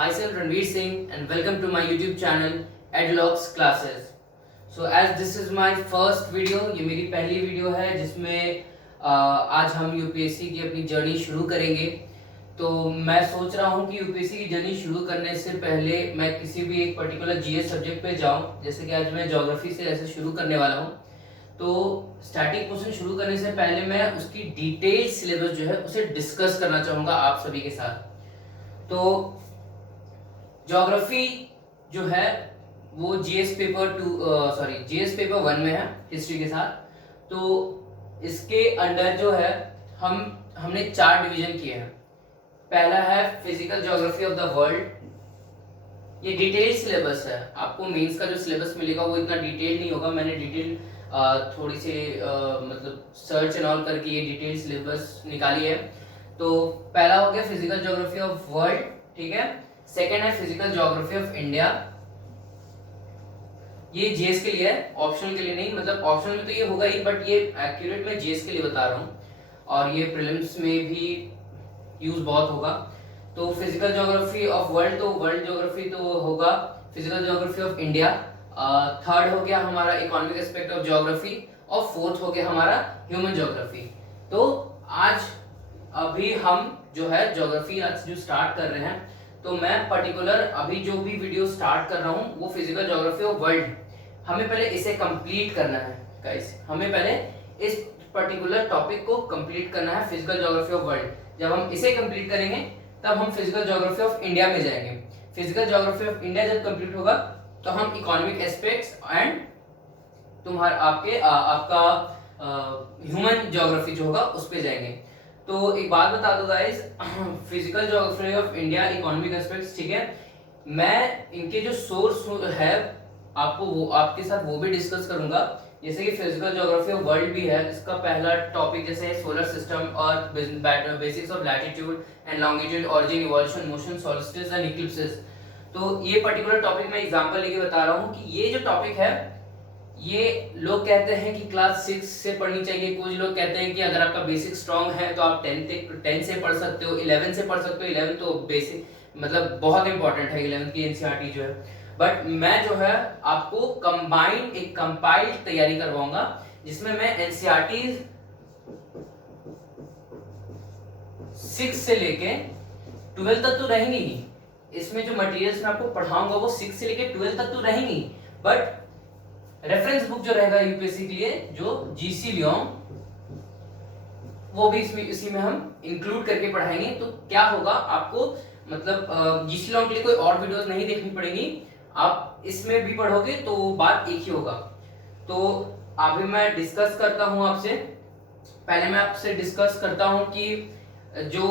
myself Ranveer Singh and welcome to my YouTube channel Edlocks Classes. So as this is my first video, ये मेरी पहली video है जिसमें आज हम यूपीएससी की अपनी जर्नी शुरू करेंगे। तो मैं सोच रहा हूँ कि यूपीएससी की जर्नी शुरू करने से पहले मैं किसी भी एक पर्टिकुलर जीएस सब्जेक्ट पे जाऊँ। जैसे कि आज मैं ज्योग्राफी से ऐसे शुरू करने वाला हूँ, तो स्टैटिक पोर्शन शुरू करने से पहले मैं उसकी डिटेल सिलेबस जो है उसे डिस्कस करना चाहूँगा आप सभी के साथ। तो ज्योग्राफी जो है वो जीएस पेपर 1 में है हिस्ट्री के साथ। तो इसके अंडर जो है हमने 4 डिवीजन किए हैं। पहला है physical geography of the world. ये डिटेल सिलेबस है, आपको मेंस का जो सिलेबस मिलेगा वो इतना डिटेल नहीं होगा। मैंने डिटेल थोड़ी सी मतलब सर्च एंड ऑल करके ये डिटेल सिलेबस निकाली है। तो पहला हो गया फिजिकल ज्योग्राफी ऑफ वर्ल्ड, ठीक है। सेकेंड है फिजिकल ज्योग्राफी ऑफ इंडिया। ये जीएस के लिए है, ऑप्शनल के लिए नहीं। मतलब ऑप्शनल में तो ये होगा ही, बट ये एक्यूरेट मैं जीएस के लिए बता रहा हूँ और ये प्रीलिम्स में भी यूज बहुत होगा। तो फिजिकल ज्योग्राफी ऑफ वर्ल्ड, तो वर्ल्ड ज्योग्राफी तो होगा physical geography of India. Third हो गया हमारा इकोनॉमिक एस्पेक्ट ऑफ ज्योग्राफी और फोर्थ हो गया हमारा ह्यूमन ज्योग्राफी। तो आज अभी हम जो है ज्योग्राफी आज जो स्टार्ट कर रहे हैं, तो मैं पर्टिकुलर अभी जो भी वीडियो स्टार्ट कर रहा हूँ वो फिजिकल ज्योग्राफी ऑफ वर्ल्ड। हमें पहले इसे कंप्लीट करना है गाइस, हमें पहले इस पर्टिकुलर टॉपिक को कंप्लीट करना है, फिजिकल ज्योग्राफी ऑफ वर्ल्ड। जब हम इसे कंप्लीट करेंगे तब हम फिजिकल ज्योग्राफी ऑफ इंडिया में जाएंगे। फिजिकल ज्योग्राफी ऑफ इंडिया जब कंप्लीट होगा तो हम इकोनॉमिक एस्पेक्ट्स एंड आपका ह्यूमन ज्योग्राफी जो होगा उस पे जाएंगे। तो एक बात बता दो guys, physical geography of India, economic aspects, ठीक है। मैं इनके जो सोर्स है आपको वो आपके साथ वो भी डिस्कस करूंगा। जैसे कि फिजिकल ज्योग्राफी ऑफ वर्ल्ड भी है, इसका पहला टॉपिक जैसे है सोलर सिस्टम और basics of latitude and longitude, origin, evolution, motion, solstice and eclipses. तो ये पर्टिकुलर टॉपिक मैं एग्जांपल लेके बता रहा हूँ कि ये जो टॉपिक है ये लोग कहते हैं कि क्लास 6 से पढ़नी चाहिए। कुछ लोग कहते हैं कि अगर आपका बेसिक स्ट्रांग है तो आप 10 से पढ़ सकते हो, 11 से पढ़ सकते हो। 11 तो बेसिक मतलब बहुत इंपॉर्टेंट है, 11 की एनसीईआरटी जो है। बट मैं जो है आपको कंपाइल्ड तैयारी करवाऊंगा जिसमें मैं एनसीईआरटी 6 से लेके 12 तक तो रहेंगी ही। इसमें जो मटेरियल्स मैं आपको पढ़ाऊंगा वो 6 से लेके 12 तक तो रहेंगी, बट रेफरेंस बुक जो रहेगा यूपीएससी के लिए जो जीसी लियोंग, वो भी इसी में हम इंक्लूड करके पढ़ाएंगे। तो क्या होगा आपको, मतलब जीसी लियोंग के लिए कोई और वीडियोस नहीं देखनी पड़ेगी, आप इसमें भी पढ़ोगे तो बात एक ही होगा। तो अभी मैं डिस्कस करता हूं आपसे, पहले मैं आपसे डिस्कस करता हूं कि जो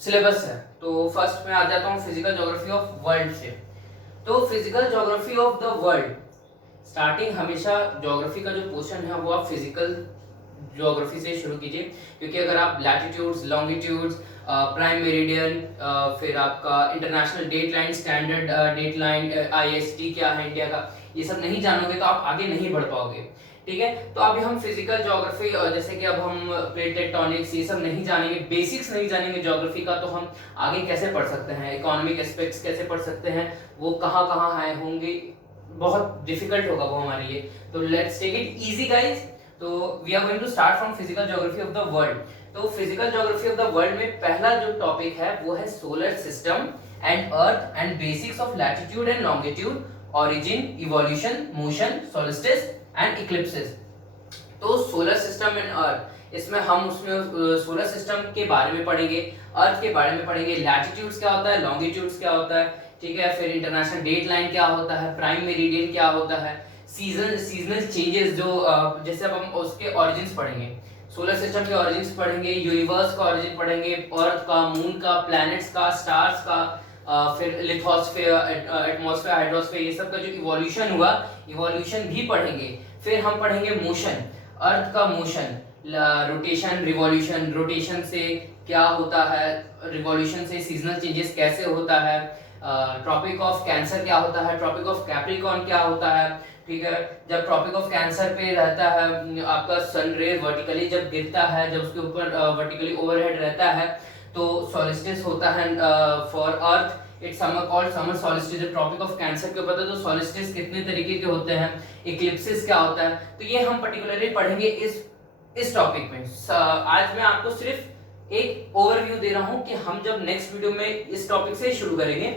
सिलेबस है। तो फर्स्ट में आ जाता हूं फिजिकल ज्योग्राफी ऑफ वर्ल्ड से। तो physical geography of the world starting हमेशा ज्योग्राफी का जो पोर्शन है वो आप फिजिकल ज्योग्राफी से शुरू कीजिए, क्योंकि अगर आप लैटिट्यूड्स, लॉन्गिट्यूड्स, प्राइम मेरिडियन, फिर आपका international date line, standard date line, IST क्या है इंडिया का, ये सब नहीं जानोगे तो आप आगे नहीं बढ़ पाओगे, ठीक है। तो अभी हम फिजिकल ज्योग्राफी, जैसे कि अब हम प्लेट टेक्टोनिक्स ये सब नहीं जानेंगे, बेसिक्स नहीं जानेंगे ज्योग्राफी का, तो हम आगे कैसे पढ़ सकते हैं, इकोनॉमिक एस्पेक्ट्स कैसे पढ़ सकते हैं, वो कहाँ कहाँ है होंगे, बहुत डिफिकल्ट होगा वो हमारे लिए। तो let's take it easy guys. तो we are going to start from physical geography of the world. तो physical geography of the world में पहला जो टॉपिक है वो है solar system and earth and basics of latitude and longitude, origin, evolution, motion, solstice and eclipses. तो solar system and अर्थ, इसमें हम उसमें सोलर सिस्टम के बारे में पढ़ेंगे, अर्थ के बारे में पढ़ेंगे, लैटिट्यूड्स क्या होता है, लॉन्गिट्यूड्स क्या होता है, ठीक है। फिर इंटरनेशनल डेट लाइन क्या होता है, प्राइम मेरिडियन क्या होता है, सीजनल चेंजेस जो जैसे अब हम उसके ऑरिजिन्स पढ़ेंगे, सोलर सिस्टम के ऑरिजिन्स पढ़ेंगे, यूनिवर्स का ऑरिजिन पढ़ेंगे, अर्थ का, मून का, प्लैनेट्स का, स्टार्स का, फिर लिथोस्फीयर, एटमॉस्फेयर, हाइड्रोस्फीयर, ये सब का जो इवोल्यूशन हुआ, इवोल्यूशन भी पढ़ेंगे। फिर हम पढ़ेंगे मोशन, अर्थ का मोशन, रोटेशन, रिवॉल्यूशन, रोटेशन से क्या होता है, रिवॉल्यूशन से सीजनल चेंजेस कैसे होता है, ट्रॉपिक ऑफ कैंसर क्या होता है, ट्रॉपिक ऑफ कैप्रिकॉर्न क्या होता है, ठीक है। जब ट्रॉपिक ऑफ कैंसर पे रहता है आपका सन रे वर्टिकली जब गिरता है, जब उसके ऊपर वर्टिकली ओवरहेड रहता है, तो सोल्स्टिस होता है for earth, it's summer called summer solstice. जब ट्रॉपिक ऑफ कैंसर के ऊपर था तो सॉलिस्टिस कितने तरीके के होते हैं, इक्लिप्सिस क्या होता है, तो ये हम पर्टिकुलरली पढ़ेंगे इस टॉपिक में। आज मैं आपको सिर्फ एक ओवरव्यू दे रहा हूं कि हम जब नेक्स्ट वीडियो में इस टॉपिक से शुरू करेंगे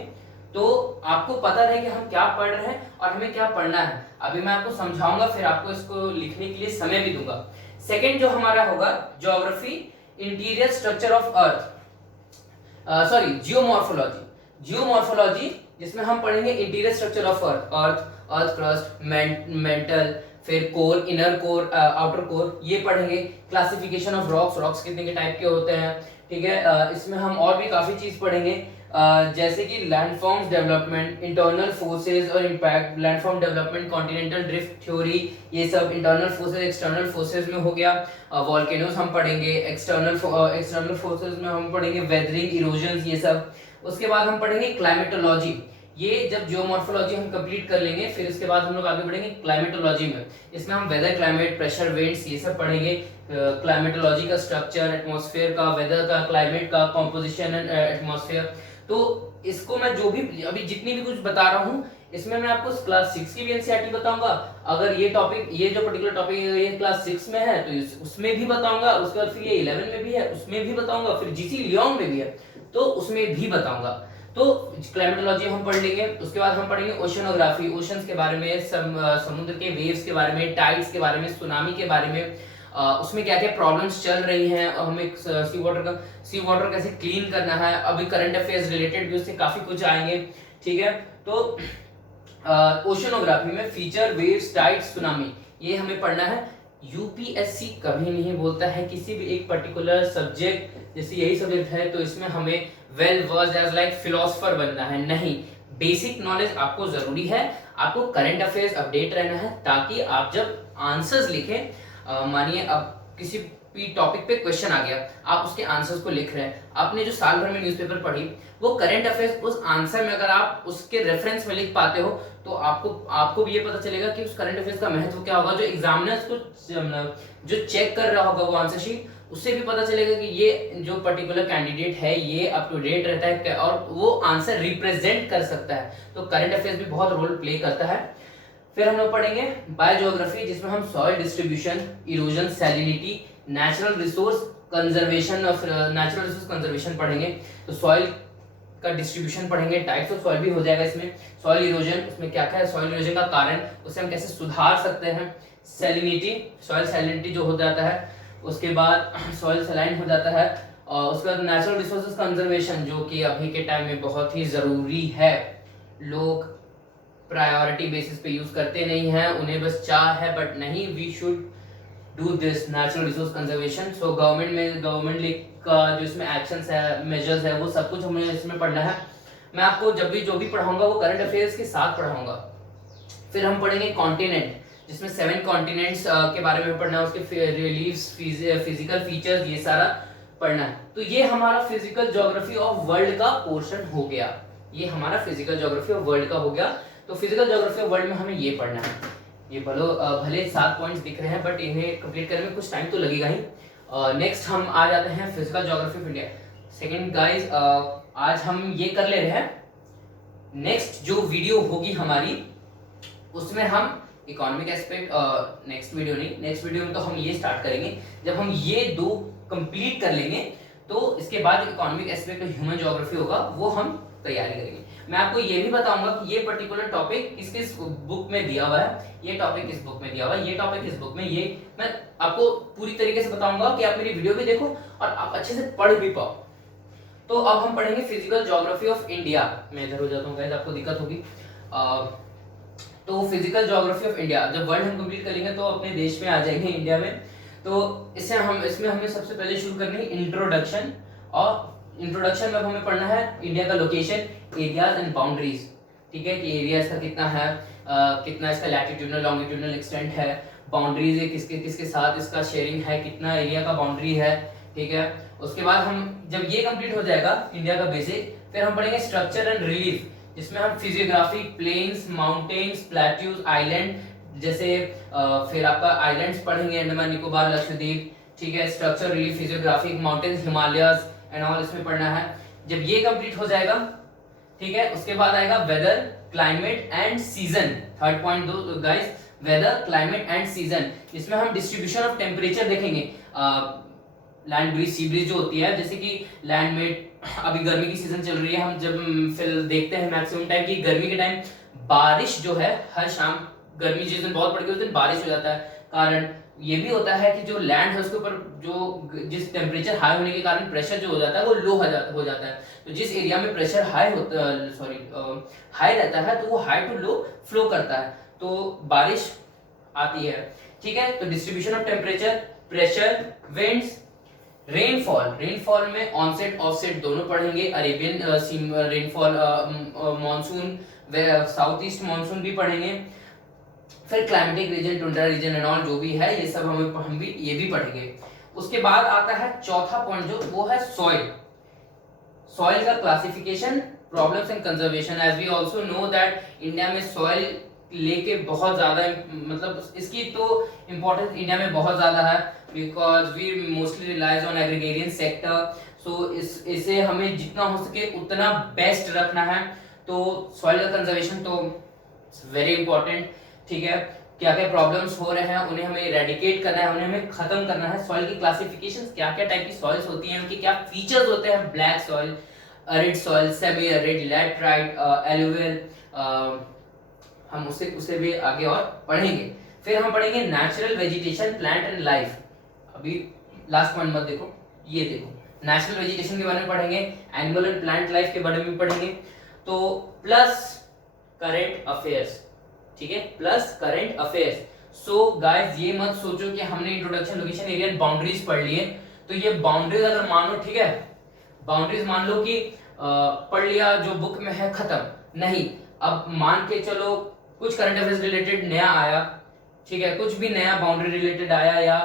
तो आपको पता रहे कि हम क्या पढ़ रहे हैं और हमें क्या पढ़ना है। अभी मैं आपको समझाऊंगा, फिर आपको इसको लिखने के लिए समय भी दूंगा। सेकंड जो हमारा होगा geography interior structure of earth, sorry geomorphology, जिसमें हम पढ़ेंगे interior structure of earth crust, mantle, फिर core, inner core, outer core, ये पढ़ेंगे। क्लासिफिकेशन ऑफ रॉक्स कितने के टाइप के होते हैं, ठीक है। इसमें हम और भी काफी चीज पढ़ेंगे, जैसे कि लैंडफॉर्म्स डेवलपमेंट, इंटरनल फोर्सेस और impact, landform development, continental drift theory, ये सब इंटरनल फोर्सेस एक्सटर्नल फोर्सेस में हो गया। वॉल्केनोस हम पढ़ेंगे, एक्सटर्नल फोर्सेस में हम पढ़ेंगे वेदरिंग, इरोजन, ये सब। उसके बाद हम पढ़ेंगे क्लाइमेटोलॉजी। ये जब जियोमॉर्फोलॉजी हम कंप्लीट कर लेंगे फिर इसके बाद हम लोग आगे बढ़ेंगे क्लाइमेटोलॉजी में। इसमें हम वेदर, क्लाइमेट, प्रेशर, विंड्स, ये सब पढ़ेंगे। क्लाइमेटोलॉजी का स्ट्रक्चर, एटमॉस्फेयर का, वेदर का, क्लाइमेट का, कॉम्पोजिशन एंड एटमॉस्फेयर। तो इसको मैं जो भी अभी जितनी भी कुछ बता रहा हूँ इसमें मैं आपको क्लास 6 की भी एनसीईआरटी बताऊंगा। अगर ये टॉपिक, ये जो पर्टिकुलर टॉपिक है ये क्लास 6 में है तो उसमें भी बताऊंगा। उसके बाद फिर ये 11 में भी है, उसमें भी बताऊंगा। फिर जीसी लियोंग में भी है तो उसमें भी बताऊंगा। तो क्लाइमेटोलॉजी हम पढ़ लेंगे। उसके बाद हम पढ़ेंगे ओशनोग्राफी, ओशंस के बारे में, समुद्र के वेव्स के बारे में, टाइड्स के बारे में, सुनामी के बारे में, उसमें क्या क्या प्रॉब्लम्स चल रही हैं, हमें सी वाटर कैसे क्लीन करना है। अभी करंट अफेयर्स रिलेटेड भी उससे काफी कुछ आएंगे, ठीक है। तो ओशनोग्राफी में फीचर, वेव्स, टाइड्स, सुनामी, ये हमें पढ़ना है। यूपीएससी कभी नहीं बोलता है किसी भी एक पर्टिकुलर सब्जेक्ट, जैसे यही सब्जेक्ट है तो इसमें हमें well versed as like philosopher बनना है, नहीं। बेसिक नॉलेज आपको जरूरी है, आपको करंट अफेयर्स अपडेट रहना है, ताकि आप जब आंसर्स लिखें, मानिए अब किसी भी टॉपिक पे क्वेश्चन आ गया, आप उसके आंसर्स को लिख रहे हैं, आपने जो साल भर में न्यूज़पेपर पढ़ी वो करंट अफेयर्स उस आंसर में अगर आप उसके रेफरेंस में लिख पाते हो तो आपको भी ये पता चलेगा कि उस करंट अफेयर्स का महत्व क्या होगा। जो एग्जामिनर्स को जो चेक कर रहा होगा वो आंसर शीट, उससे भी पता चलेगा कि ये जो पर्टिकुलर कैंडिडेट है ये अप टू डेट रहता है और वो आंसर रिप्रेजेंट कर सकता है। तो करंट अफेयर्स भी बहुत रोल प्ले करता है। फिर हम लोग पढ़ेंगे बायोजियोग्राफी, जिसमें हम soil distribution, erosion, salinity, natural resource conservation पढ़ेंगे। तो सॉइल का डिस्ट्रीब्यूशन पढ़ेंगे, टाइप्स ऑफ सॉइल भी हो जाएगा इसमें। सॉइल इरोजन, उसमें क्या क्या है, सॉइल इरोजन का कारण, उससे हम कैसे सुधार सकते हैं। सैलिनिटी, सॉइल सैलिनिटी जो हो जाता है, उसके बाद सॉइल सलाइन हो जाता है। और उसके बाद नेचुरल रिसोर्सेज कंजर्वेशन, जो कि अभी के टाइम में बहुत ही जरूरी है। लोग प्रायोरिटी बेसिस पे यूज करते नहीं हैं, उन्हें बस चाह है, बट नहीं, we should do this natural resource conservation. So government का जो इसमें एक्शंस है, मेजर्स है, वो सब कुछ हमें इसमें पढ़ना है। मैं आपको जब भी जो भी पढ़ाऊंगा वो करंट अफेयर्स के साथ पढ़ाऊंगा। फिर हम पढ़ेंगे कॉन्टिनेंट, जिसमें 7 कॉन्टिनेंट्स के बारे में पढ़ना है, उसके रिलीफ्स, फिजिकल फीचर्स, ये सारा पढ़ना है। तो ये हमारा फिजिकल ज्योग्राफी ऑफ वर्ल्ड का पोर्शन हो गया। ये हमारा फिजिकल ज्योग्राफी ऑफ वर्ल्ड का हो गया। तो फिजिकल ज्योग्राफी ऑफ वर्ल्ड में हमें ये पढ़ना है। ये भले 7 पॉइंट्स दिख रहे हैं बट इन्हें कंप्लीट करने में कुछ टाइम तो लगेगा ही। नेक्स्ट हम आ जाते हैं physical geography of India. Second guys, आज हम ये कर ले रहे हैं। नेक्स्ट जो वीडियो होगी हमारी उसमें हम इकोनॉमिक एस्पेक्ट, नेक्स्ट वीडियो में तो हम ये स्टार्ट करेंगे। जब हम ये 2 कंप्लीट कर लेंगे तो इसके बाद इकोनॉमिक एस्पेक्ट और ह्यूमन ज्योग्राफी होगा, वो हम तैयारी करेंगे। मैं आपको ये भी बताऊंगा कि ये पर्टिकुलर टॉपिक किस बुक में दिया हुआ है, ये टॉपिक किस बुक में दिया हुआ है, ये टॉपिक किस बुक में, ये मैं आपको पूरी तरीके से बताऊंगा कि आप मेरी वीडियो भी देखो और आप अच्छे से पढ़ भी पाओ। तो अब हम पढ़ेंगे फिजिकल ज्योग्राफी ऑफ इंडिया। मैं इधर हो जाता हूँ गाइस, आपको दिक्कत होगी। तो फिजिकल ज्योग्राफी ऑफ इंडिया, जब वर्ल्ड हम कंप्लीट करेंगे तो अपने देश में आ जाएंगे, इंडिया में। तो इसमें हमें सबसे पहले शुरू करनी है इंट्रोडक्शन। और इंट्रोडक्शन में हमें पढ़ना है इंडिया का लोकेशन, एरियाज एंड बाउंड्रीज, ठीक है, कि एरियाज का कितना है, कितना इसका लैटिट्यूडनल लॉन्गिट्यूडनल एक्सटेंट है, बाउंड्रीज है किसके साथ इसका शेयरिंग है, कितना एरिया का बाउंड्री है, ठीक है। उसके बाद हम जब ये कंप्लीट हो जाएगा इंडिया का बेसिक, फिर हम पढ़ेंगे स्ट्रक्चर एंड रिलीफ, जिसमें हम physiography, plains, mountains, plateaus, island, जैसे फिर आपका आइलैंड्स पढ़ेंगे, अंडमान निकोबार, लक्षद्वीप, ठीक है। Structure, relief, physiography, mountains, Himalayas and all इसमें पढ़ना है। जब ये कंप्लीट हो जाएगा ठीक है। उसके बाद आएगा weather, climate and season. Third point दो guys, weather, climate and season. इसमें हम डिस्ट्रीब्यूशन ऑफ टेम्परेचर देखेंगे। लैंड ब्रीज, सी ब्रीज जो होती है, जैसे कि लैंड में अभी गर्मी की सीजन चल रही है, हम जब फिर देखते हैं मैक्सिमम टाइम कि गर्मी के टाइम बारिश जो है हर शाम, गर्मी जिस दिन बहुत पड़ती है उस दिन बारिश हो जाता है। कारण ये भी होता है कि जो लैंड है उसके ऊपर जो जिस टेम्परेचर हाई होने के कारण प्रेशर जो हो जाता है वो लो हो जाता है। तो जिस एरिया में प्रेशर हाई होता हाई रहता है तो वो हाई टू लो फ्लो करता है, तो बारिश आती है। ठीक है, तो distribution of temperature, pressure, winds, rainfall. Rainfall में ऑनसेट ऑफसेट दोनों पढ़ेंगे। Arabian rainfall, monsoon, south east monsoon भी पढ़ेंगे। फिर climatic reason, tundra region and all जो भी है ये सब हम भी ये भी पढ़ेंगे। उसके बाद आता है चौथा पॉइंट जो वो है सॉइल। सॉइल का classification, problems and conservation. As we also know that India में सॉइल लेके बहुत ज्यादा, मतलब इसकी तो इम्पोर्टेंस इंडिया में बहुत ज्यादा है, because we mostly relies on agrarian sector. So इसे हमें जितना हो सके उतना बेस्ट रखना है। तो सॉइल का कंजर्वेशन तो वेरी इंपॉर्टेंट। ठीक है, क्या क्या प्रॉब्लम्स हो रहे हैं उन्हें हमें इरेडिकेट करना है, उन्हें हमें खत्म करना है। सॉइल की क्लासिफिकेशंस, क्या क्या टाइप की सॉइल्स होती हैं, उनके क्या फीचर्स होते हैं, black soil, arid soil, semi arid, laterite, alluvial, हम उसे भी आगे और पढ़ेंगे। फिर हम पढ़ेंगे natural vegetation, plant and life. अभी लास्ट पॉइंट मत देखो, ये देखो, नेचुरल वेजिटेशन के बारे में पढ़ेंगे, एनिमल एंड प्लांट लाइफ के बारे में पढ़ेंगे। तो प्लस करंट अफेयर्स, ठीक है, plus current affairs. So guys ये मत सोचो कि हमने introduction, location, area and boundaries पढ़ लिए तो ये बाउंड्रीज अगर मान लो, ठीक है, बाउंड्रीज मान लो कि पढ़ लिया जो बुक में है, खत्म नहीं। अब मान के चलो कुछ करंट अफेयर्स रिलेटेड नया आया, ठीक है, कुछ भी नया बाउंड्री रिलेटेड आया, या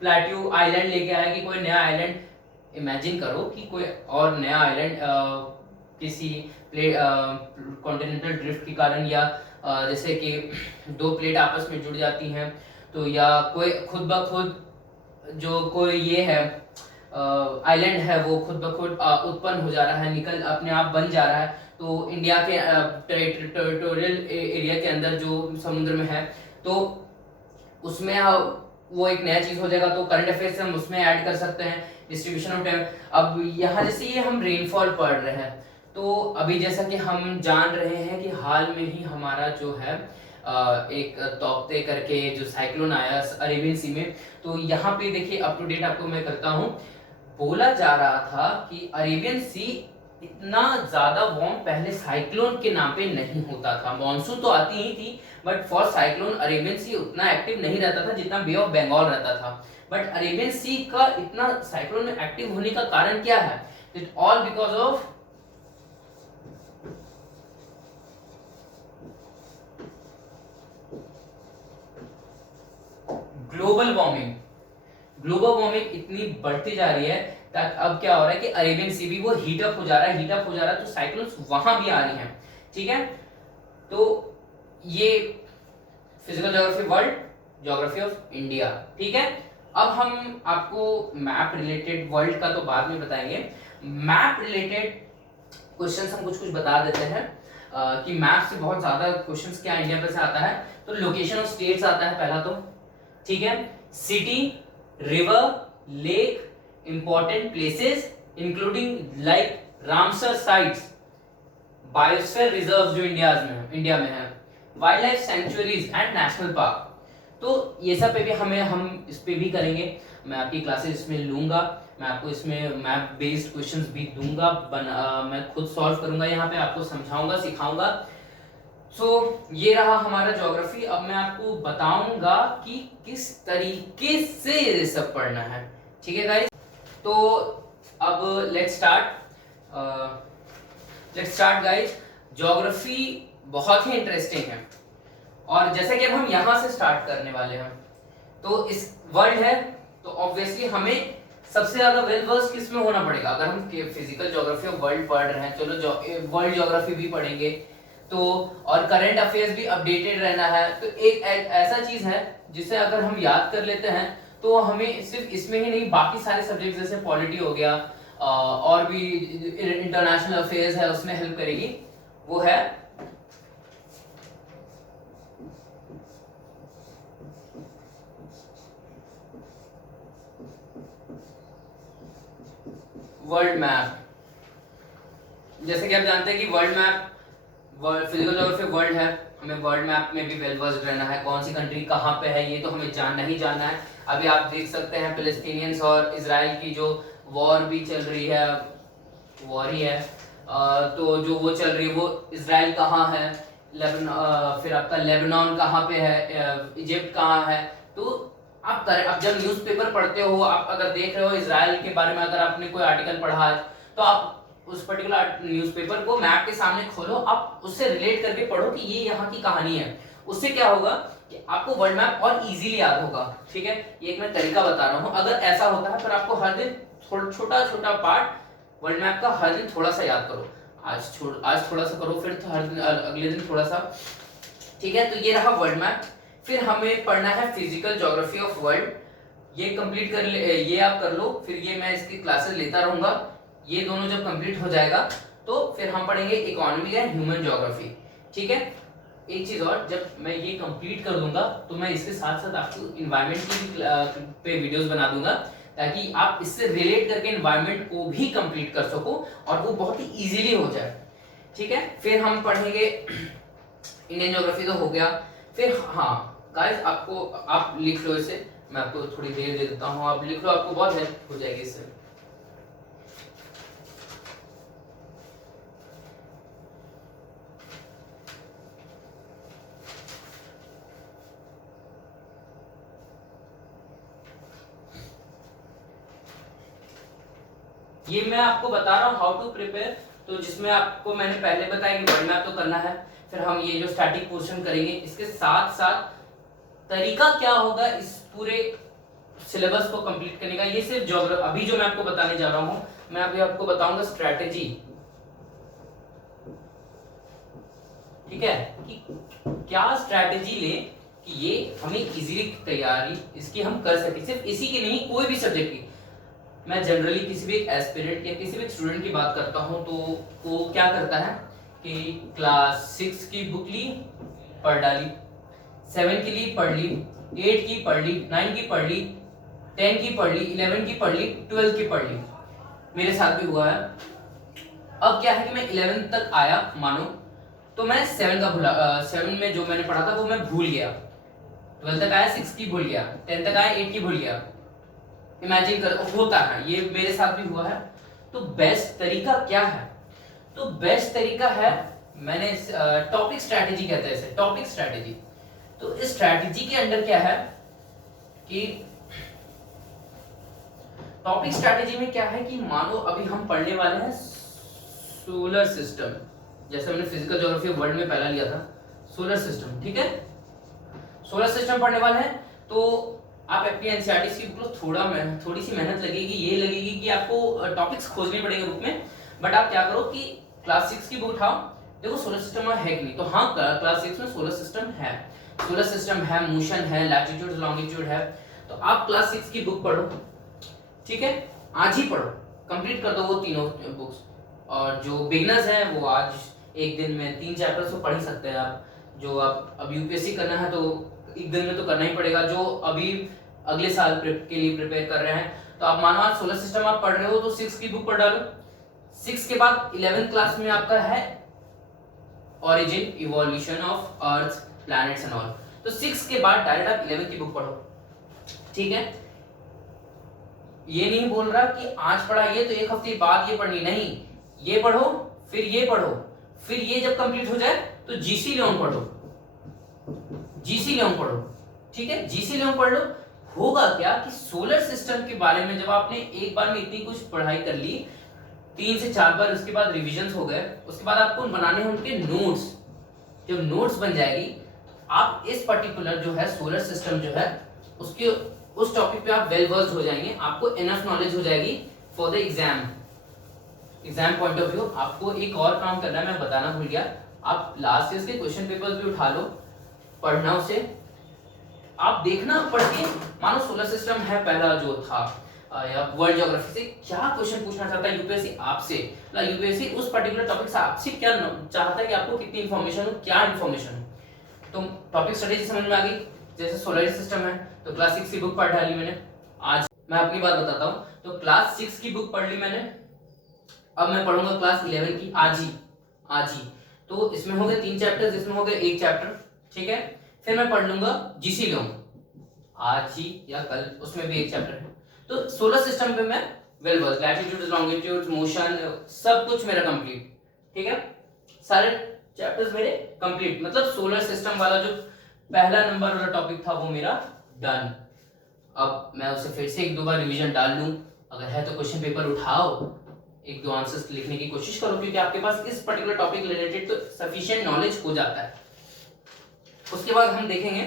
प्लेट्यू आइलैंड लेके आया कि कोई नया आइलैंड, इमेजिन करो कि कोई और नया आइलैंड किसी कॉन्टिनेंटल ड्रिफ्ट के कारण, या जैसे कि दो प्लेट आपस में जुड़ जाती हैं, तो या कोई खुद ब खुद जो कोई ये है आइलैंड है वो खुद ब खुद उत्पन्न हो जा रहा है, निकल अपने आप बन जा रहा है। तो इंडिया के टेरिटोरियल एरिया के अंदर जो समुद्र में है, तो उसमें वो एक नया चीज हो जाएगा। तो करंट अफेयर्स हम उसमें ऐड कर सकते हैं। डिस्ट्रीब्यूशन ऑफ टाइम, अब यहाँ जैसे ये हम रेनफॉल पढ़ रहे हैं, तो अभी जैसा कि हम जान रहे हैं कि हाल में ही हमारा जो है एक तौकते करके जो साइक्लोन आया अरेबियन सी में, तो यहाँ पे देखिए अप टू डेट आपको मैं करता हूँ। बोला जा रहा था कि अरेबियन सी इतना ज्यादा वार्म पहले साइक्लोन के नाम पे नहीं होता था। मॉनसून तो आती ही थी, बट फॉर साइक्लोन अरेबियन सी उतना एक्टिव नहीं रहता था जितना बे ऑफ बंगाल रहता था। बट अरेबियन सी का इतना साइक्लोन में एक्टिव होने का कारण क्या है? It all because of global warming. Global warming इतनी बढ़ती जा रही है, तक अब क्या हो रहा है कि अरेबियन सी भी वो हीट अप हो जा रहा है, हीट अप हो जा रहा है, तो साइक्लोन्स वहां भी आ रही हैं। ठीक है, तो ये physical geography world, geography of India. ठीक है, अब हम आपको मैप रिलेटेड वर्ल्ड का तो बाद में बताएंगे। मैप रिलेटेड क्वेश्चंस हम कुछ कुछ बता देते हैं कि मैप से बहुत ज्यादा क्वेश्चंस क्या इंडिया पे से आता है। तो लोकेशन ऑफ स्टेट्स आता है पहला, तो ठीक है, city, river, lake, important places including like Ramsar sites, biosphere reserve जो इंडिया में है, wild life sanctuaries and national park. तो ये सब पे भी हम इस पे भी करेंगे। मैं आपकी क्लासेस इसमें लूंगा, मैं आपको इसमें मैप बेस्ड क्वेश्चंस भी दूंगा, मैं खुद सॉल्व करूंगा, यहाँ पे आपको समझाऊंगा, सिखाऊंगा। सो ये रहा हमारा ज्योग्राफी। अब मैं आपको बताऊंगा कि किस तरीके से ये सब पढ़ना है। ठीक है गाइस, तो अब लेट्स स्टार्ट गाइस। ज्योग्राफी बहुत ही इंटरेस्टिंग है, और जैसे कि अब हम यहाँ से स्टार्ट करने वाले हैं, तो इस वर्ल्ड है, तो ऑब्वियसली हमें सबसे ज्यादा वेल वर्स किस में होना पड़ेगा। अगर हम फिजिकल ज्योग्राफी ऑफ वर्ल्ड पढ़ रहे हैं, चलो वर्ल्ड ज्योग्राफी भी पढ़ेंगे, तो और करंट अफेयर्स भी अपडेटेड रहना है। तो एक ऐसा चीज है जिसे अगर हम याद कर लेते हैं तो हमें सिर्फ इसमें ही नहीं, बाकी सारे सब्जेक्ट जैसे पॉलिटी हो गया, और भी इंटरनेशनल अफेयर्स है उसमें हेल्प करेगी, वो है वर्ल्ड मैप। जैसे कि आप जानते हैं कि world map, world physical geography world है, हमें वर्ल्ड मैप में भी वेल वर्स्ड रहना है, कौन सी कंट्री कहाँ पे है ये तो हमें जानना ही जानना है। अभी आप देख सकते हैं फिलिस्तीनियंस और इजराइल की जो वॉर भी चल रही है, वॉर ही है, तो जो वो चल रही है वो इजराइल कहाँ है, फिर आपका लेबनान कहाँ पे है, इजिप्ट कहाँ है। तो आप जब न्यूज़पेपर पढ़ते हो, आप अगर देख रहे हो इजराइल के बारे में, अगर आपने कोई आर्टिकल पढ़ा है तो आप उस पर्टिकुलर न्यूज़पेपर को मैप के सामने खोलो, आप उससे रिलेट करके पढ़ो कि ये यहाँ की कहानी है। उससे क्या होगा कि आपको वर्ल्ड मैप और इजीली याद होगा। ठीक है, ये एक मैं तरीका बता रहा हूँ। अगर ऐसा होता है फिर आपको हर दिन छोटा छोटा पार्ट वर्ल्ड मैप का हर दिन थोड़ा सा याद करो। आज थोड़ा सा करो, फिर तो हर दिन अगले दिन थोड़ा सा। ठीक है, तो ये रहा वर्ल्ड मैप। फिर हमें पढ़ना है फिजिकल ज्योग्राफी ऑफ वर्ल्ड, ये कंप्लीट कर ले, ये आप कर लो, फिर ये मैं इसकी क्लासेस लेता रहूंगा। ये दोनों जब कंप्लीट हो जाएगा तो फिर हम पढ़ेंगे इकोनॉमिक एंड ह्यूमन ज्योग्राफी। ठीक है, एक चीज और, जब मैं ये कंप्लीट कर दूंगा तो मैं इसके साथ साथ आपको इन्वायरमेंट की पे वीडियोस बना दूंगा, ताकि आप इससे रिलेट करके इन्वायरमेंट को भी कंप्लीट कर सको और वो बहुत ही इजीली हो जाए। ठीक है, फिर हम पढ़ेंगे इंडियन ज्योग्राफी तो हो गया। फिर हाँ गाइस, आपको आप लिख लो इसे, मैं आपको थोड़ी देर दे देता हूँ, आप लिख लो, आपको बहुत हेल्प हो जाएगी इससे। ये मैं आपको बता रहा हूँ हाउ टू प्रिपेयर, तो जिसमें आपको मैंने पहले बताया कि वर्ल्ड मैप तो करना है, फिर हम ये जो स्टैटिक पोर्शन करेंगे, इसके साथ साथ तरीका क्या होगा इस पूरे सिलेबस को कंप्लीट करने का। ये सिर्फ ज्योग्राफी, अभी जो मैं आपको बताने जा रहा हूँ, मैं अभी आपको बताऊंगा स्ट्रैटेजी। ठीक है, कि क्या स्ट्रैटेजी ले कि ये हमें इजीली तैयारी इसकी हम कर सके, सिर्फ इसी की नहीं, कोई भी सब्जेक्ट की। मैं जनरली किसी भी एक एस्पिरेंट या किसी भी स्टूडेंट की बात करता हूं तो वो क्या करता है कि क्लास 6 की बुक ली, पढ़ डाली, 7 की ली, पढ़ ली, 8 की पढ़ ली, 9 की पढ़ ली, 10 की पढ़ ली, 11 की पढ़ ली, 12 की पढ़ ली। मेरे साथ भी हुआ है। अब क्या है कि मैं 11 तक आया मानो, तो मैं 7 का भूला, 7 में जो मैंने पढ़ा था वो मैं भूल गया, 12 तक आया 6 की भूल गया, 10 तक आया 8 की भूल गया। इमेजिन कर, होता है, ये मेरे साथ भी हुआ है। तो बेस्ट तरीका क्या है? तो बेस्ट तरीका है, मैंने टॉपिक स्ट्रैटेजी कहते हैं इसे, टॉपिक स्ट्रैटेजी। तो इस स्ट्रैटेजी के अंदर क्या है कि टॉपिक स्ट्रैटेजी में क्या है कि मानो अभी हम पढ़ने वाले हैं सोलर सिस्टम, जैसे हमने फिजिकल ज्योग्राफी वर्ल्ड में पहला लिया था सोलर सिस्टम। ठीक है, सोलर सिस्टम पढ़ने वाले हैं, तो आप अपनी एनसीईआरटी की बुक थोड़ी सी मेहनत लगेगी, ये लगेगी कि आपको टॉपिक्स खोजने पड़ेंगे बुक में। बट आप क्या करो कि क्लास 6 की बुक उठाओ, देखो सोलर सिस्टम है कि नहीं। तो हाँ, क्लास 6 में सोलर सिस्टम है, सोलर सिस्टम है, मोशन है, लैटिट्यूड लॉन्गिट्यूड है। तो आप क्लास 6 की बुक पढ़ो। ठीक है, आज ही पढ़ो, कंप्लीट कर दो वो तीनों बुक्स। और जो बिगिनर्स हैं वो आज एक दिन में 3 चैप्टर्स तो पढ़ ही सकते हैं आप। जो आप अब यूपीएससी करना है तो एक दिन में तो करना ही पड़ेगा। जो अभी अगले साल के लिए प्रिपेयर कर रहे हैं, तो आप मानो आज सोलर सिस्टम आप पढ़ रहे हो तो 6 की बुक पढ़ डालो। 6 के बाद 11th क्लास में आपका है origin evolution of earth planets and all. तो 6 के बाद डायरेक्ट आप 11th की बुक पढ़ो। ठीक है, ये नहीं बोल रहा कि आज पढ़ा ये तो एक हफ्ते बाद ये पढ़नी, नहीं, ये पढ़ो, फिर ये पढ़ो, फिर ये जब कंप्लीट हो जाए तो जीसी लियोन पढ़ो, जीसी लियोन पढ़ो। ठीक है, जीसी लियोन पढ़ लो। होगा क्या कि सोलर सिस्टम के बारे में जब आपने एक बार में इतनी कुछ पढ़ाई कर ली, 3 से 4 बार, उसके बाद रिविजन्स हो गए, उसके बाद आपको बनाने हैं उनके नोट्स। जब नोट्स बन जाएगी, आप इस पर्टिकुलर जो है सोलर सिस्टम जो है उसके उस टॉपिक पे आप वेल वर्स्ड हो जाएंगे, आपको इनफ नॉलेज हो जाएगी for the exam point of view. आपको एक और काम करना है, मैं बताना भूल गया, आप लास्ट ईयर के क्वेश्चन पेपर्स भी उठा लो, पढ़ना उसे, आप देखना पढ़ के, मानो सोलर सिस्टम है पहला जो था, या वर्ल्ड ज्योग्राफी से क्या क्वेश्चन पूछना चाहता है यूपीएससी आपसे, मतलब यूपीएससी उस पर्टिकुलर टॉपिक से आपसे क्या चाहता है कि आपको कितनी इन्फॉर्मेशन हो, क्या इन्फॉर्मेशन हो। तो टॉपिक स्ट्रेटेजी समझ में आ गई। जैसे सोलर सिस्टम है तो क्लास 6 की बुक पढ़ डाली मैंने। आज मैं अपनी बात बताता हूँ, तो क्लास 6 की बुक पढ़ ली मैंने, अब मैं पढ़ूंगा क्लास 11 की आज ही। तो इसमें हो गए 3 चैप्टर्स, इसमें हो गए 1 चैप्टर, ठीक है। फिर मैं पढ़ लूंगा जीसी लॉन्ग आज ही या कल, उसमें भी 1 चैप्टर है। तो सोलर सिस्टम पे मैं well versed, latitude longitude motion सब कुछ मेरा कंप्लीट, ठीक है। सारे चैप्टर्स मेरे कंप्लीट, मतलब सोलर सिस्टम वाला जो पहला नंबर वाला टॉपिक था वो मेरा डन। अब मैं उसे फिर से 1-2 बार रिवीजन डाल लूं, अगर है तो क्वेश्चन पेपर उठाओ, 1-2 आंसर्स लिखने की कोशिश करो, क्योंकि आपके पास इस पर्टिकुलर टॉपिक रिलेटेड तो सफिशिएंट नॉलेज हो जाता है। उसके बाद हम देखेंगे,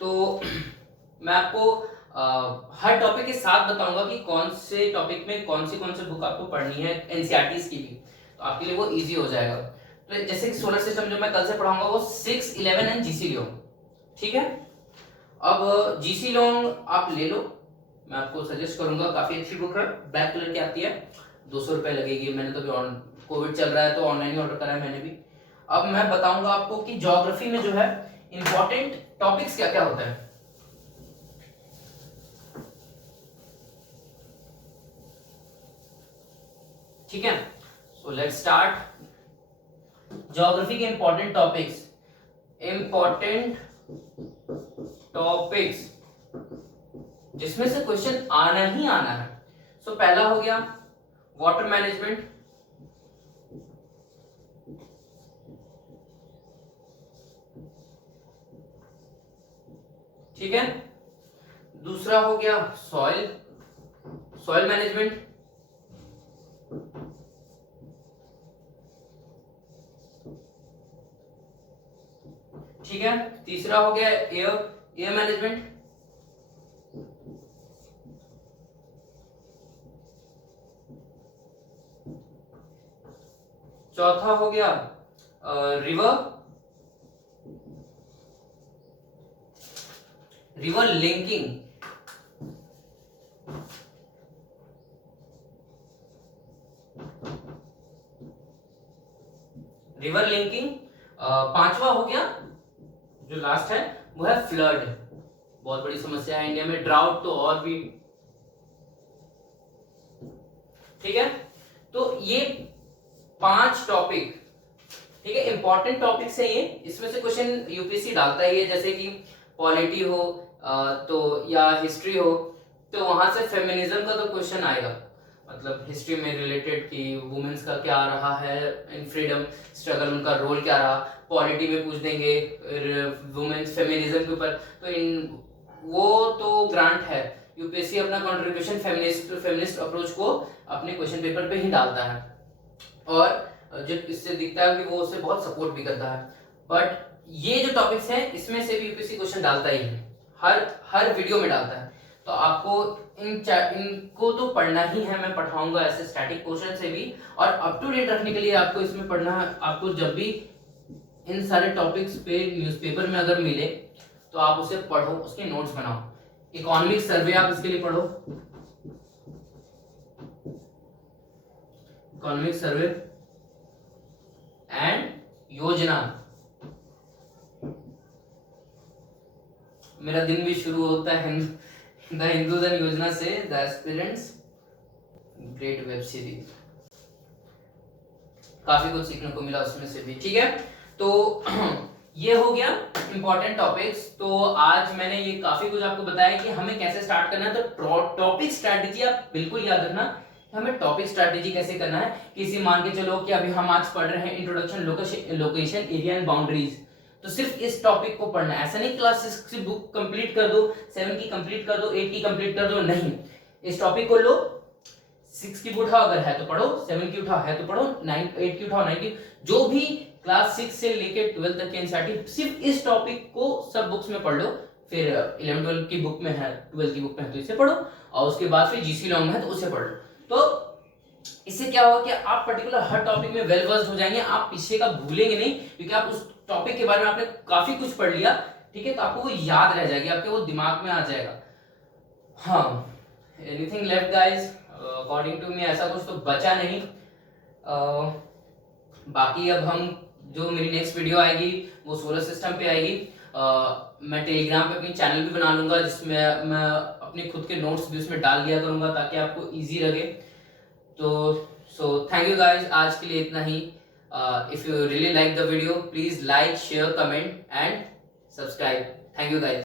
तो मैं आपको हर टॉपिक के साथ बताऊंगा कि कौन से टॉपिक में कौन सी बुक आपको पढ़नी है, एनसीईआरटीज की भी, तो आपके लिए वो इजी हो जाएगा। तो जैसे कि सोलर सिस्टम जो मैं कल से पढ़ाऊंगा वो 6, 11 एंड जीसी लॉन्ग, ठीक है। अब जीसी लॉन्ग आप ले लो, मैं आपको सजेस्ट करूंगा, काफी अच्छी बुक है, ब्लैक कलर की आती है, 200 रुपए लगेगी। मैंने तो अभी कोविड चल रहा है तो ऑनलाइन ही ऑर्डर करा है मैंने भी। अब मैं बताऊंगा आपको कि ज्योग्राफी में जो है इंपॉर्टेंट टॉपिक्स क्या क्या होता है। ठीक है, सो लेट्स स्टार्ट। ज्योग्राफी के इंपॉर्टेंट टॉपिक्स जिसमें से क्वेश्चन आना ही आना है। सो पहला हो गया वाटर मैनेजमेंट, ठीक है। दूसरा हो गया सॉइल मैनेजमेंट, ठीक है। तीसरा हो गया एयर मैनेजमेंट, चौथा हो गया रिवर लिंकिंग, पांचवा हो गया जो लास्ट है वो है फ्लड। बहुत बड़ी समस्या है इंडिया में, ड्राउट तो और भी, ठीक है। तो ये 5 टॉपिक, ठीक है, इंपॉर्टेंट टॉपिक्स है ये। इसमें से क्वेश्चन यूपीएससी डालता ही है, जैसे कि पॉलिटी हो तो या हिस्ट्री हो, तो वहां से फेमिनिज्म का तो क्वेश्चन आएगा, मतलब हिस्ट्री में रिलेटेड कि वुमेन्स का क्या रहा है इन फ्रीडम स्ट्रगल, उनका रोल क्या रहा। पॉलिटी में पूछ देंगे वुमेन्स फेमिनिज्म के ऊपर, तो इन वो तो ग्रांट है, यूपीएससी अपना कंट्रीब्यूशन फेमिनिस्ट अप्रोच को अपने क्वेश्चन पेपर पे ही डालता है, और जो इससे दिखता है कि वो उसे बहुत सपोर्ट भी करता है। बट ये जो टॉपिक्स हैं इसमें से भी यूपीएससी क्वेश्चन डालता ही है, हर वीडियो में डालता है। तो आपको इनको तो पढ़ना ही है, मैं पढ़ाऊंगा ऐसे स्टैटिक पोर्शन से भी, और अप टू डेट रखने के लिए आपको इसमें पढ़ना है। आपको जब भी इन सारे टॉपिक्स पे न्यूज़पेपर में अगर मिले तो आप उसे पढ़ो, उसके नोट्स बनाओ। इकोनॉमिक सर्वे आप इसके लिए पढ़ो, इकोनॉमिक सर्वे एंड योजना। मेरा दिन भी शुरू होता है द हिंदूज एंड योजना से, the aspirants, great web series, काफी कुछ सीखने को मिला उसमें से भी, ठीक है। तो ये हो गया इंपॉर्टेंट टॉपिक्स। तो आज मैंने ये काफी कुछ आपको बताया कि हमें कैसे स्टार्ट करना है। तो टॉपिक स्ट्रैटेजी आप बिल्कुल याद रखना, हमें टॉपिक स्ट्रैटेजी कैसे करना है। किसी मान के चलो कि अभी हम आज पढ़ रहे हैं introduction location area and boundaries, तो सिर्फ इस टॉपिक को पढ़ना है। ऐसा नहीं क्लास 6 की बुक कंप्लीट कर दो, 7 की कंप्लीट कर दो, 8 की कंप्लीट कर दो, नहीं। इस टॉपिक को लो, 6 की उठाओ अगर है तो पढ़ो, 7 की उठाओ है तो पढ़ो, 8 की उठाओ, 9 की, जो भी क्लास 6 से लेके 12 तक की एनसीईआरटी, सिर्फ इस टॉपिक को सब बुक्स में पढ़ लो। फिर 11-12 की बुक में है, 12 की बुक में है तो इसे पढ़ो, और उसके बाद फिर जीसी लॉन्ग में है तो उसे पढ़ लो। तो इससे क्या होगा कि आप पर्टिकुलर हर टॉपिक में वेल वर्स्ड हो जाएंगे, आप पीछे का भूलेंगे नहीं, क्योंकि आप उस टॉपिक के बारे में आपने काफी कुछ पढ़ लिया, ठीक है। तो आपको वो याद रह जाएगी, आपके वो दिमाग में आ जाएगा। हाँ, anything left guys? According to me ऐसा कुछ तो बचा नहीं। बाकी अब हम जो मेरी नेक्स्ट वीडियो आएगी वो सोलर सिस्टम पे आएगी। मैं टेलीग्राम पे अपनी चैनल भी बना लूंगा जिसमें मैं अपने खुद के नोट्स भी उसमें डाल दिया करूंगा ताकि आपको इजी लगे। तो सो थैंक यू गाइज, आज के लिए इतना ही। If you really like the video please like share comment and subscribe. Thank you guys.